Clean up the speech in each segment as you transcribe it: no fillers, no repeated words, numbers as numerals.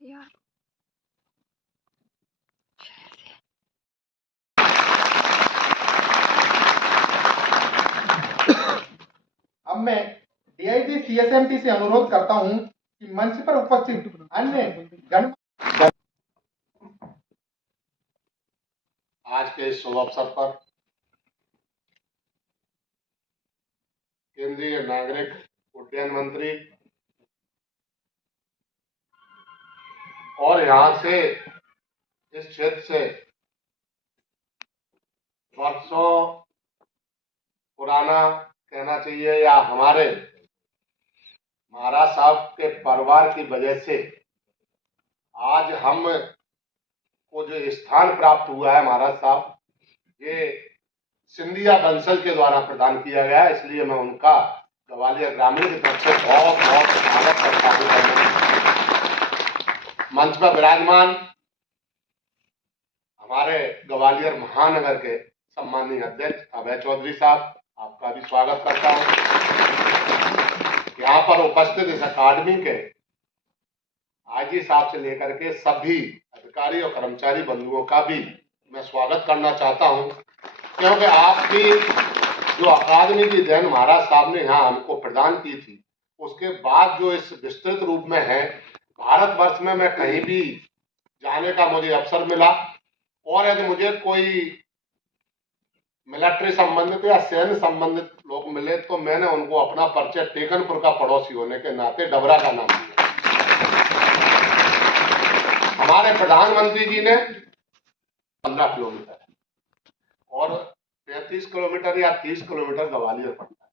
यार अब मैं डीआईजी सीएसएमटी से अनुरोध करता हूं कि मंच पर उपस्थित अन्य गण आज के इस शुभ अवसर पर केंद्रीय नागरिक उड्डयन मंत्री और यहां से इस क्षेत्र से वर्षों पुराना कहना चाहिए या हमारे महाराज साहब के परिवार की वजह से आज हम को जो स्थान प्राप्त हुआ है महाराज साहब, ये सिंधिया वंशज के द्वारा प्रदान किया गया है। इसलिए मैं उनका ग्वालियर ग्रामीण की तरफ से बहुत बहुत स्वागत करता हूँ। मंच पर विराजमान हमारे ग्वालियर महानगर के सम्माननीय अध्यक्ष अभय चौधरी साहब, आपका भी स्वागत करता हूँ। यहाँ पर उपस्थित इस अकादमी के आईजी साहब से लेकर के सभी अधिकारी और कर्मचारी बंधुओं का भी मैं स्वागत करना चाहता हूँ, क्योंकि आपकी जो अकादमी की देन महाराज साहब ने यहाँ हमको प्रदान की थी, उसके बाद जो इस विस्तृत रूप में है भारतवर्ष में, मैं कहीं भी जाने का मुझे अवसर मिला और यदि मुझे कोई मिलिट्री संबंधित या सैन्य संबंधित लोग मिले तो मैंने उनको अपना परिचय टेकनपुर का पड़ोसी होने के नाते डबरा का नाम दिया। हमारे प्रधानमंत्री जी ने 15 किलोमीटर और 35 किलोमीटर या 30 किलोमीटर ग्वालियर पड़ता है।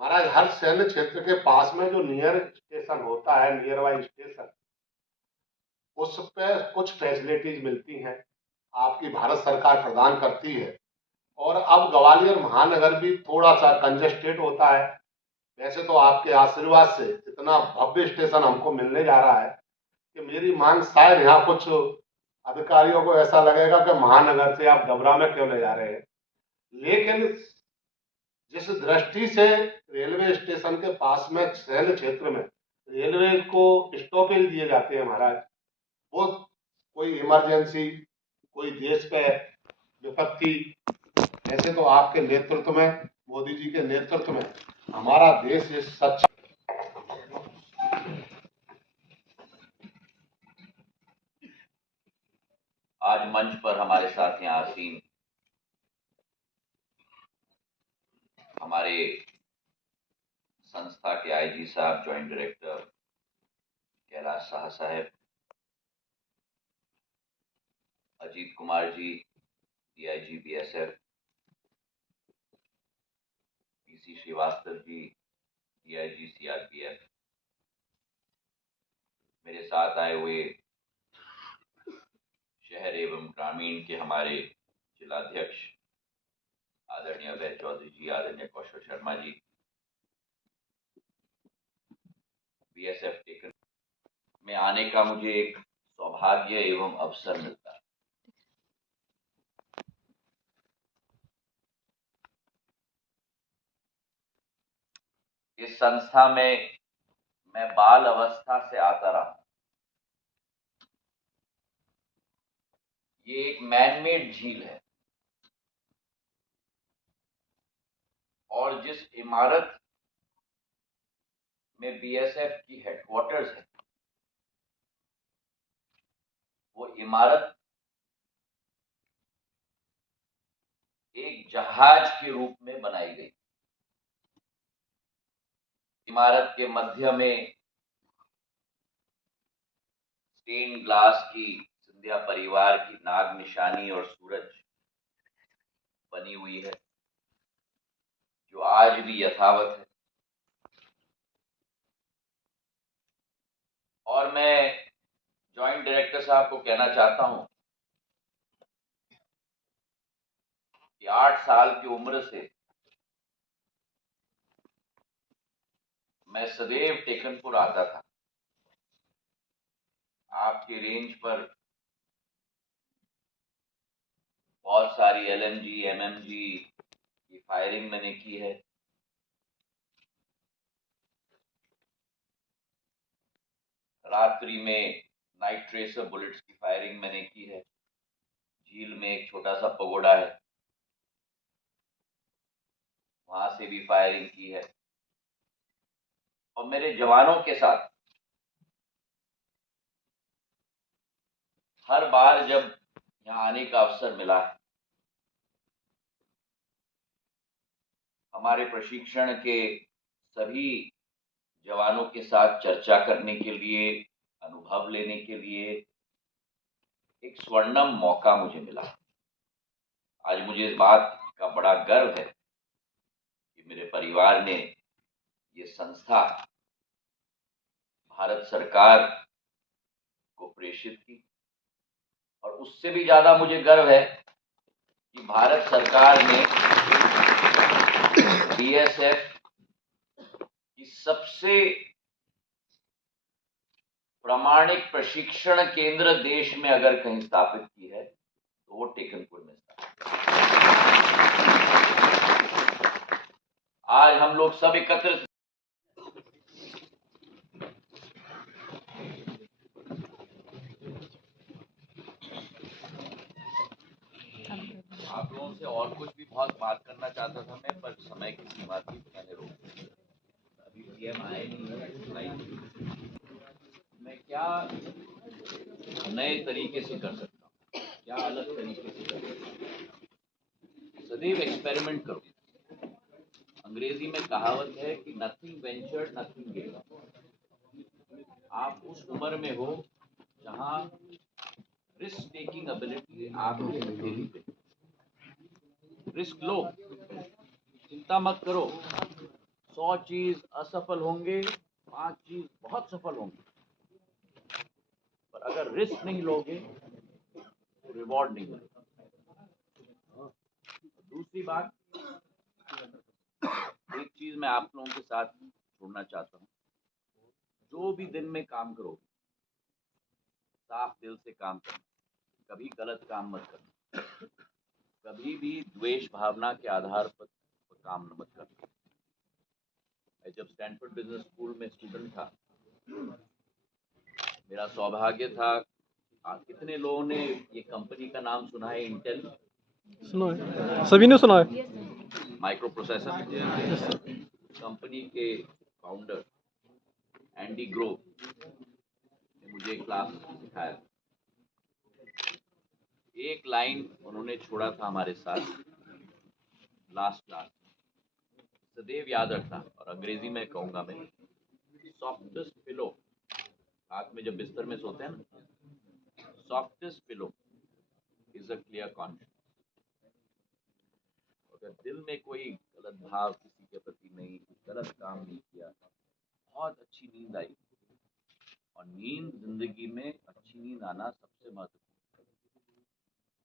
महाराज, हर सैन्य क्षेत्र के पास में जो नियर स्टेशन होता है, नियर बाई स्टेशन, उस पे कुछ फैसिलिटीज मिलती हैं, आपकी भारत सरकार प्रदान करती है। और अब ग्वालियर महानगर भी थोड़ा सा कंजेस्टेड होता है। वैसे तो आपके आशीर्वाद से इतना भव्य स्टेशन हमको मिलने जा रहा है कि मेरी मांग शायद यहाँ कुछ अधिकारियों को ऐसा लगेगा कि महानगर से आप डबरा में क्यों ले जा रहे हैं, लेकिन जिस दृष्टि से रेलवे स्टेशन के पास में सैन्य क्षेत्र में रेलवे को स्टॉपेज दिए जाते हैं महाराज, वो कोई इमरजेंसी, कोई देश पे विपत्ति, ऐसे तो आपके नेतृत्व में, मोदी जी के नेतृत्व में हमारा देश इस सच आज मंच पर हमारे साथ यहाँ आसीन हमारे संस्था के आईजी साहब, ज्वाइंट डायरेक्टर कैलाश शाह साहब, Ajit Kumar ji DIG BSF, PC Srivastava ji DIG CRPF, मेरे साथ आए हुए शहर एवं ग्रामीण के हमारे जिलाध्यक्ष आदरणीय अभय चौधरी जी, आदरणीय कौशल शर्मा जी, बीएसएफ टेकन में आने का मुझे एक सौभाग्य एवं अवसर मिलता है। इस संस्था में मैं बाल अवस्था से आता रहा। ये एक मैनमेड झील है और जिस इमारत में बीएसएफ की हेडक्वार्टर्स है, वो वो इमारत एक जहाज के रूप में बनाई गई। इमारत के मध्य में स्टेन ग्लास की सिंधिया परिवार की नाग निशानी और सूरज बनी हुई है, जो आज भी यथावत है। और मैं जॉइंट डायरेक्टर साहब को कहना चाहता हूं कि 8 साल की उम्र से मैं सदैव टेकनपुर आता था। आपकी रेंज पर बहुत सारी LMG, MMG की फायरिंग मैंने की है। रात्रि में नाइट ट्रेसर बुलेट्स की फायरिंग मैंने की है। झील में एक छोटा सा पगोड़ा है, वहां से भी फायरिंग की है। और मेरे जवानों के साथ हर बार जब यहाँ आने का अवसर मिला है, हमारे प्रशिक्षण के सभी जवानों के साथ चर्चा करने के लिए, अनुभव लेने के लिए एक स्वर्णिम मौका मुझे मिला। आज मुझे इस बात का बड़ा गर्व है कि मेरे परिवार ने ये संस्था भारत सरकार को प्रेषित की। और उससे भी ज्यादा मुझे गर्व है कि भारत सरकार ने BSF की सबसे प्रामाणिक प्रशिक्षण केंद्र देश में अगर कहीं स्थापित की है तो वो टेकनपुर में स्थापित। आज हम लोग सब एकत्रित आप लोगों से और कुछ भी बहुत बात करना चाहता था मैं, पर समय की सीमा थी तो मैंने रोक दिया। अभी PM आए नहीं है, मैं क्या नए तरीके से कर सकता हूँ, क्या अलग तरीके से कर सकता हूँ। सदैव एक्सपेरिमेंट करो। अंग्रेजी में कहावत है कि नथिंग वेंचर्ड नथिंग गेन। आप उस उम्र में हो जहां रिस्क टेकिंग एबिलिटी आपकी हथेली पे। रिस्क लो, चिंता मत करो। 100 चीज असफल होंगे, 5 चीज बहुत सफल होंगे। पर अगर रिस्क नहीं लोगे तो रिवॉर्ड नहीं मिलेगा। दूसरी बात, एक चीज मैं आप लोगों के साथ छोड़ना चाहता हूँ। जो भी दिन में काम करो, साफ दिल से काम करना, कभी गलत काम मत करना, कभी भी द्वेष भावना के आधार पर काम मत करना। मैं जब स्टैनफोर्ड बिजनेस स्कूल में स्टूडेंट था, मेरा सौभाग्य था। कितने लोगों ने ये कंपनी का नाम सुना है? इंटेल सुना है, सभी ने सुना है। माइक्रो प्रोसेसर कंपनी के फाउंडर एंडी ग्रोव ने मुझे क्लास सिखाया। एक लाइन उन्होंने छोड़ा था हमारे साथ लास्ट क्लास, सदैव याद रखना। और अंग्रेजी में कहूंगा मैं, सॉफ्टेस्ट पिलो, रात में जब बिस्तर में सोते हैं ना, softest pillow is a clear conscious. अगर दिल में कोई गलत भाव किसी के प्रति नहीं, गलत काम नहीं किया, बहुत अच्छी नींद आई। और नींद जिंदगी में अच्छी नींद आना सबसे महत्वपूर्ण है।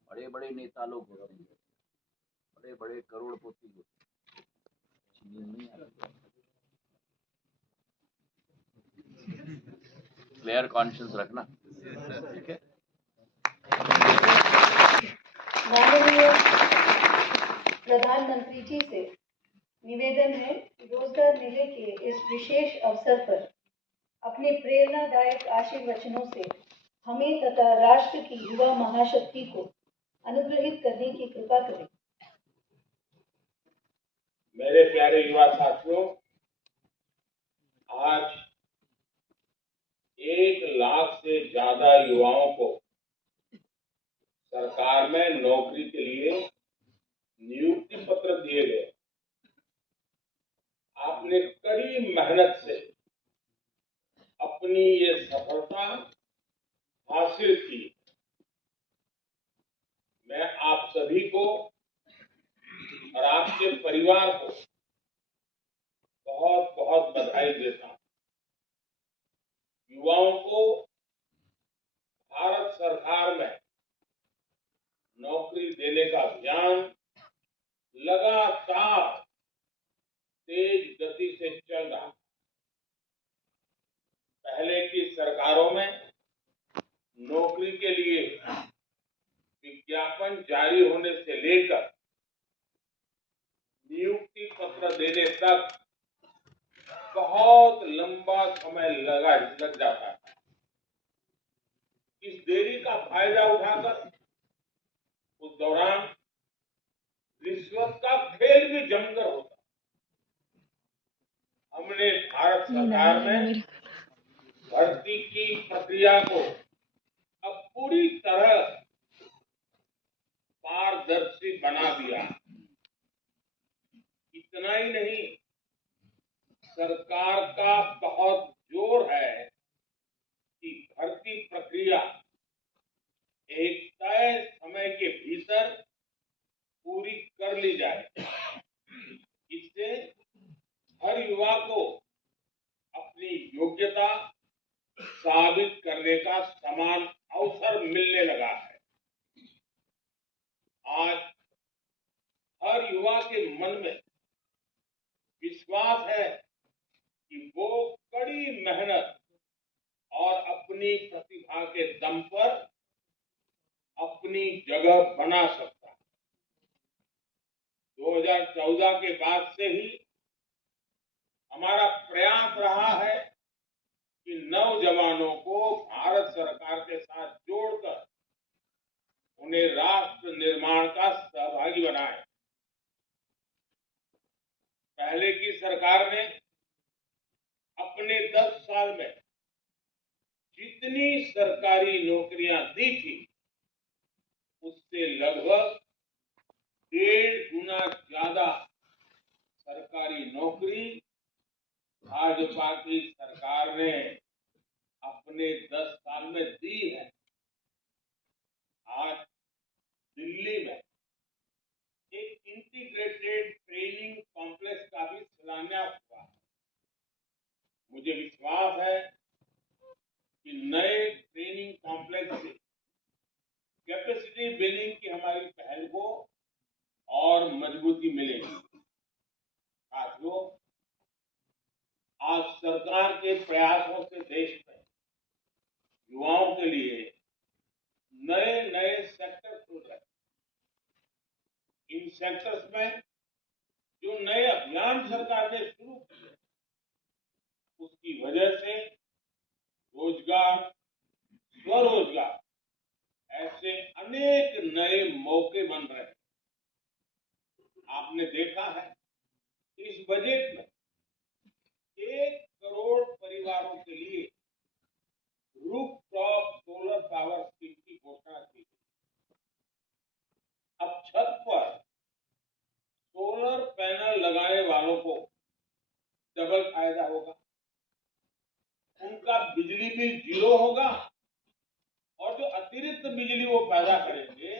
बड़े बड़े नेता लोग होते हैं, बड़े बड़े करोड़पति होते हैं, अच्छी नींद नहीं आती। क्लियर कॉन्शियस रखना, ठीक है? माननीय प्रधानमंत्री जी से निवेदन है कि रोजगार मेले के इस विशेष अवसर पर अपने प्रेरणादायक आशीर्वचनों से हमें तथा राष्ट्र की युवा महाशक्ति को अनुग्रहित करने की कृपा करें। मेरे प्यारे युवा साथियों, आज 1 लाख से ज्यादा युवाओं को में नौकरी के लिए नियुक्ति पत्र दिए गए, आपने कड़ी मेहनत से अपनी ये सफलता हासिल की। मैं आप सभी को और आपके परिवार को बहुत बहुत बधाई देता हूं। युवाओं को भारत सरकार में नौकरी देने का अभियान लगातार तेज गति से चल रहा है। पहले की सरकारों में नौकरी के लिए विज्ञापन जारी होने से लेकर नियुक्ति पत्र देने तक बहुत लंबा समय लग जाता है। इस देरी का फायदा उठाकर उस दौरान रिश्वत का खेल भी जमकर होता। हमने भारत सरकार में भर्ती की प्रक्रिया को अब पूरी तरह पारदर्शी बना दिया। इतना ही नहीं, सरकार का बहुत जोर है कि भर्ती प्रक्रिया एक तय समय के भीतर पूरी कर ली जाए। इससे हर युवा को अपनी योग्यता साबित करने का समान अवसर मिलने लगा है। आज हर युवा के मन में विश्वास है कि वो कड़ी मेहनत और अपनी प्रतिभा के दम पर अपनी जगह बना सकता है। 2014 के बाद से ही हमारा प्रयास रहा है कि नौजवानों को भारत सरकार के साथ जोड़कर उन्हें राष्ट्र निर्माण का सहभागी बनाए। पहले की सरकार ने अपने 10 साल में जितनी सरकारी नौकरियां दी थी, उससे लगभग 1.5 गुना ज्यादा सरकारी नौकरी भाजपा की सरकार ने अपने 10 साल में दी है। आज दिल्ली में एक इंटीग्रेटेड ट्रेनिंग कॉम्प्लेक्स का भी शिलान्यास हुआ है। मुझे विश्वास है कि नए ट्रेनिंग कॉम्प्लेक्स से कैपेसिटी बिल्डिंग की हमारी पहल को और मजबूती मिलेगी। साथियों, आज सरकार के प्रयासों से देश में युवाओं के लिए नए नए सेक्टर खुल रहे हैं। इन सेक्टर्स में जो नए अभियान सरकार ने शुरू किए, उसकी वजह से रोजगार, स्वरोजगार ऐसे अनेक नए मौके बन रहे हैं। आपने देखा है इस बजट में 1 करोड़ परिवारों के लिए रूफटॉप सोलर पावर स्कीम की घोषणा की। अब छत पर सोलर पैनल लगाने वालों को डबल फायदा होगा। उनका बिजली बिल 0 होगा और जो अतिरिक्त बिजली वो पैदा करेंगे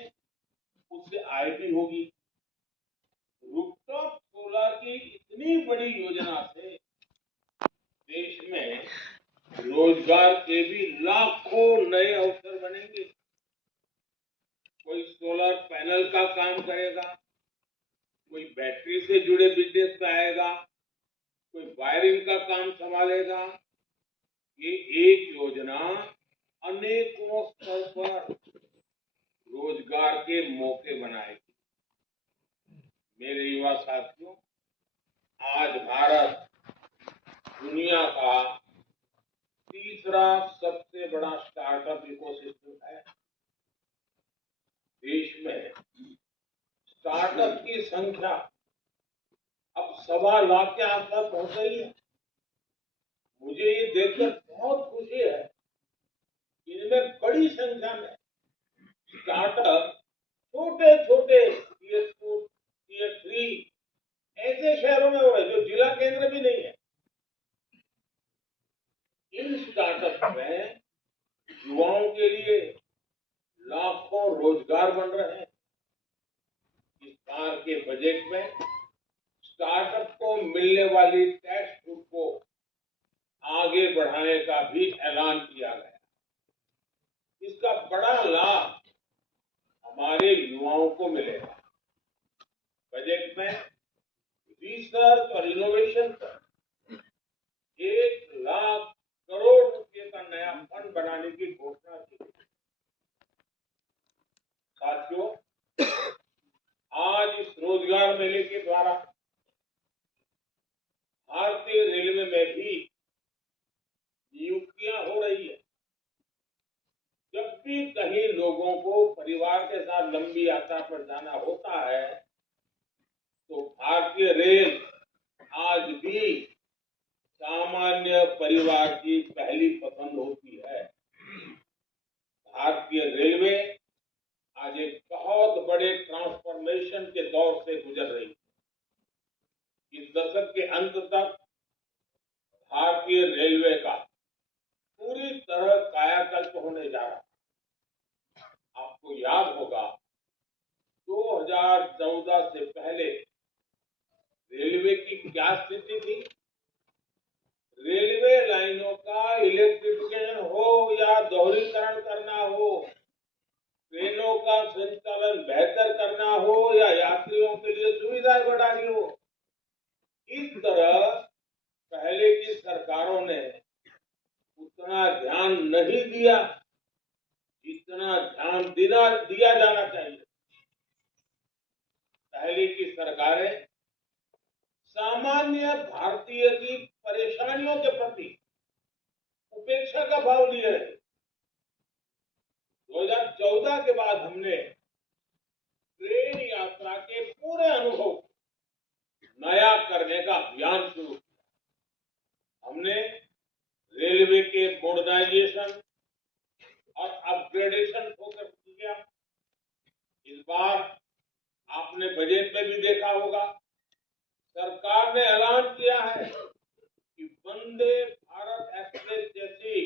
उससे आय भी होगी। रूफटॉप सोलर की इतनी बड़ी योजना से देश में रोजगार के भी लाखों नए अवसर बनेंगे। कोई सोलर पैनल का काम करेगा, कोई बैटरी से जुड़े बिजनेस में आएगा, कोई वायरिंग का काम संभालेगा। ये एक योजना अनेकों स्तर पर रोजगार के मौके बनाएगी। मेरे युवा साथियों, आज भारत दुनिया का तीसरा सबसे बड़ा स्टार्टअप इकोसिस्टम है। देश में स्टार्टअप की संख्या अब 1.25 लाख के आसपास पहुंच गई है। मुझे ये देखकर बहुत खुशी है कि इनमें बड़ी संख्या में स्टार्टअप युवाओं के लिए लाखों रोजगार बन रहे हैं। इस बार के बजट में स्टार्टअप को मिलने वाली टैक्स छूट को आगे बढ़ाने का भी ऐलान किया गया। इसका बड़ा लाभ हमारे युवाओं को मिलेगा। बजट में रिसर्च और इनोवेशन पर 1,00,000 करोड़ रुपए का नया फंड बनाने की घोषणा की गई। साथियों, आज इस रोजगार मेले के द्वारा भारतीय रेलवे में भी नियुक्तियां हो रही है। जब भी कहीं लोगों को परिवार के साथ लंबी यात्रा पर जाना होता है तो भारतीय रेल आज भी सामान्य परिवार की पहली पसंद होती है। भारतीय रेलवे आज एक बहुत बड़े ट्रांसफॉर्मेशन के दौर से गुजर रही है। इस दशक के अंत तक भारतीय रेलवे का पूरी तरह कायाकल्प होने जा रहा है। आपको याद होगा 2014 से पहले रेलवे की क्या स्थिति थी। रेलवे लाइनों का इलेक्ट्रिफिकेशन हो या दोहरीकरण करना हो, ट्रेनों का संचालन बेहतर करना हो या यात्रियों के लिए सुविधाएं बढ़ानी हो, इस तरह पहले की सरकारों ने उतना ध्यान नहीं दिया जितना ध्यान दिया जाना चाहिए। पहले की सरकारें सामान्य भारतीय की परेशानियों के प्रति उपेक्षा का भाव लिए रहे। 2014 के बाद हमने ट्रेन यात्रा के पूरे अनुभव को नया करने का अभियान शुरू किया। हमने रेलवे के मॉडर्नाइजेशन और अपग्रेडेशन फोकस किया। इस बार आपने बजट में भी देखा होगा, सरकार ने ऐलान किया है कि वंदे भारत एक्सप्रेस जैसी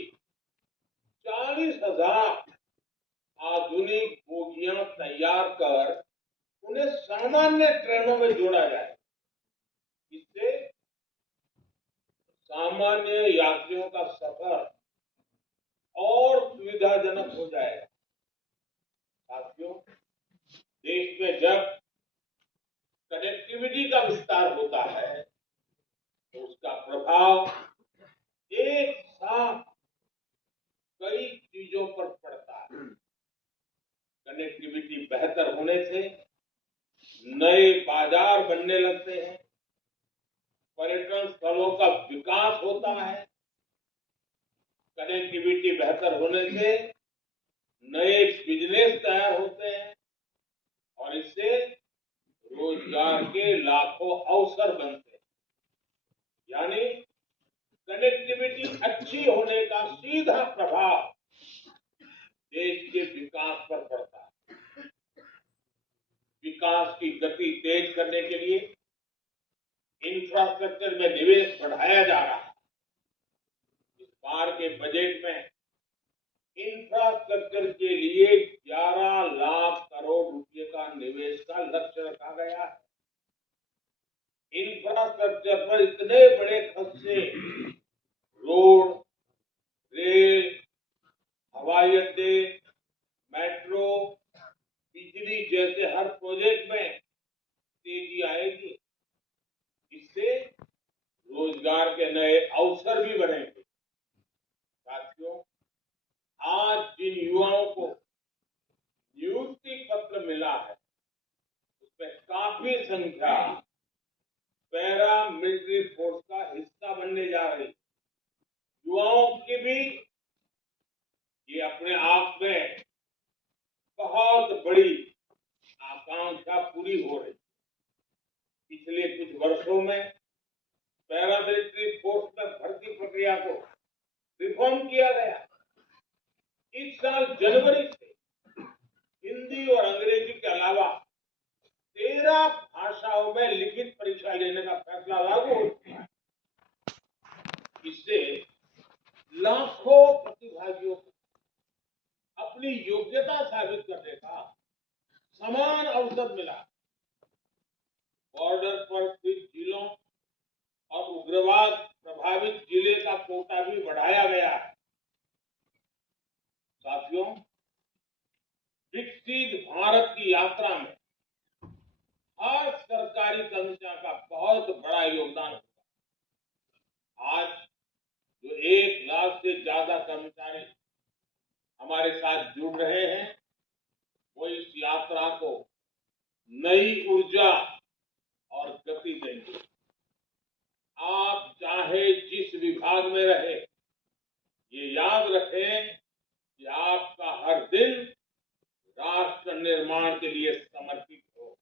40,000 आधुनिक बोगियां तैयार कर उन्हें सामान्य ट्रेनों में जोड़ा जाए। इससे सामान्य यात्रियों का सफर और सुविधाजनक हो जाएगा। साथियों, देश में जब कनेक्टिविटी का विस्तार होता है तो उसका प्रभाव एक साथ कई चीजों पर पड़ता है। कनेक्टिविटी बेहतर होने से नए बाजार बनने लगते हैं, पर्यटन स्थलों का विकास होता है। कनेक्टिविटी बेहतर होने से नए बिजनेस तैयार होते हैं और इससे रोजगार के लाखों अवसर बनते हैं। यानी कनेक्टिविटी अच्छी होने का सीधा प्रभाव देश के विकास पर पड़ता है। विकास की गति तेज करने के लिए इंफ्रास्ट्रक्चर में निवेश बढ़ाया जा रहा है। इस बार के बजट में इंफ्रास्ट्रक्चर के लिए 11 लाख करोड़ रुपए का निवेश का लक्ष्य रखा गया है। इंफ्रास्ट्रक्चर पर इतने बड़े खर्च से रोड, रेल, हवाई अड्डे, मेट्रो, बिजली जैसे हर प्रोजेक्ट में तेजी आएगी। इससे रोजगार के नए अवसर भी बनेंगे। साथियों, आज जिन युवाओं को नियुक्ति पत्र मिला है उसमें काफी संख्या पैरा मिलिट्री फोर्स का हिस्सा बनने जा रही है। युवाओं की भी ये अपने आप में बहुत बड़ी आकांक्षा पूरी हो रही है। पिछले कुछ वर्षों में पैरामिलिट्री फोर्स में भर्ती प्रक्रिया को रिफॉर्म किया गया। इस साल जनवरी से हिंदी और अंग्रेजी के अलावा 13 भाषाओं में लिखित परीक्षा लेने का फैसला लागू हो चुका है। इससे लाखों प्रतिभागियों को अपनी योग्यता साबित करने का समान अवसर मिला। बॉर्डर पर स्थित जिलों और उग्रवाद प्रभावित जिले का कोटा भी बढ़ाया गया है। साथियों, विकसित भारत की यात्रा में हर सरकारी कर्मचारी का बहुत बड़ा योगदान होगा। आज जो 1 लाख से ज्यादा कर्मचारी हमारे साथ जुड़ रहे हैं, वो इस यात्रा को नई ऊर्जा और गति देंगे। आप चाहे जिस विभाग में रहे, ये याद रखें कि आपका हर दिन राष्ट्र निर्माण के लिए समर्पित हो।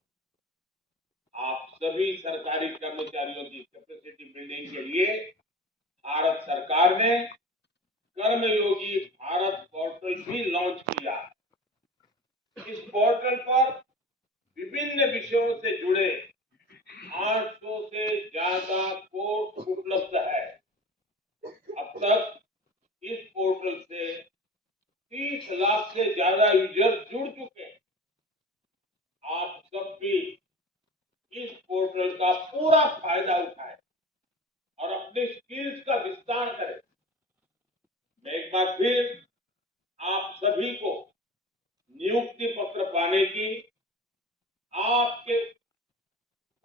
आप सभी सरकारी कर्मचारियों की कैपेसिटी बिल्डिंग के लिए भारत सरकार ने कर्मयोगी भारत पोर्टल भी लॉन्च किया है। इस पोर्टल पर विभिन्न विषयों से जुड़े 800 से ज्यादा कोर्स उपलब्ध है। अब तक इस पोर्टल से 30 लाख से ज्यादा यूजर जुड़ चुके हैं। आप सब भी इस पोर्टल का पूरा फायदा उठाएं और अपने स्किल्स का विस्तार करें। मैं एक बार फिर आप सभी को नियुक्ति पत्र पाने की, आपके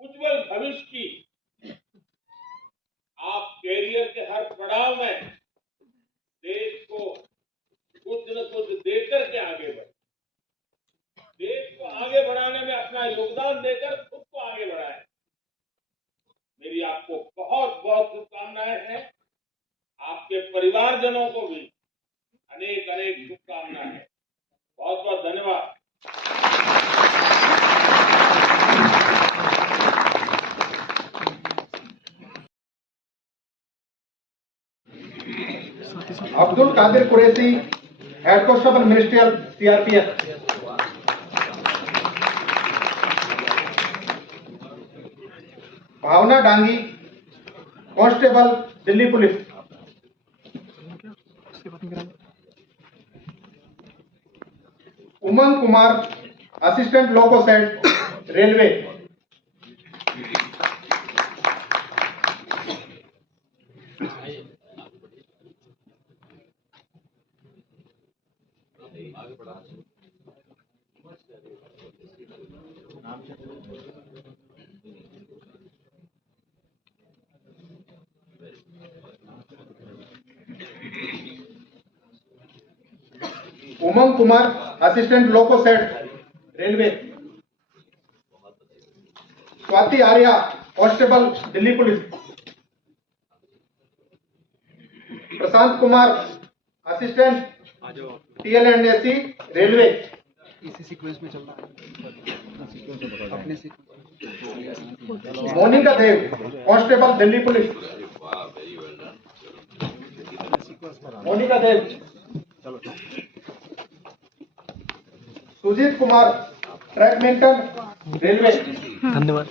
उज्जवल भविष्य की, आप कैरियर के हर पड़ाव में देश को कुछ न कुछ देकर के आगे बढ़े। देश को आगे बढ़ाने में अपना योगदान देकर खुद को आगे बढ़ाएं। मेरी आपको बहुत बहुत शुभकामनाएं हैं। आपके परिवारजनों को भी अनेक अनेक शुभकामनाएं हैं। बहुत बहुत धन्यवाद। Abdul Kadir Qureshi, head constable ministerial CRPF। Bhavna Dangi, constable Delhi police. Umang Kumar, assistant loco सेट, railway. Umang Kumar, assistant loco सेट, railway. Swati Arya, constable Delhi police. Prashant Kumar, assistant TLNSC, railway. इसी सीक्वेंस में चल रहा है अपने Monika Dev, constable Delhi police. Monika Dev. Sujeet Kumar, track maintain, railway. धन्यवाद।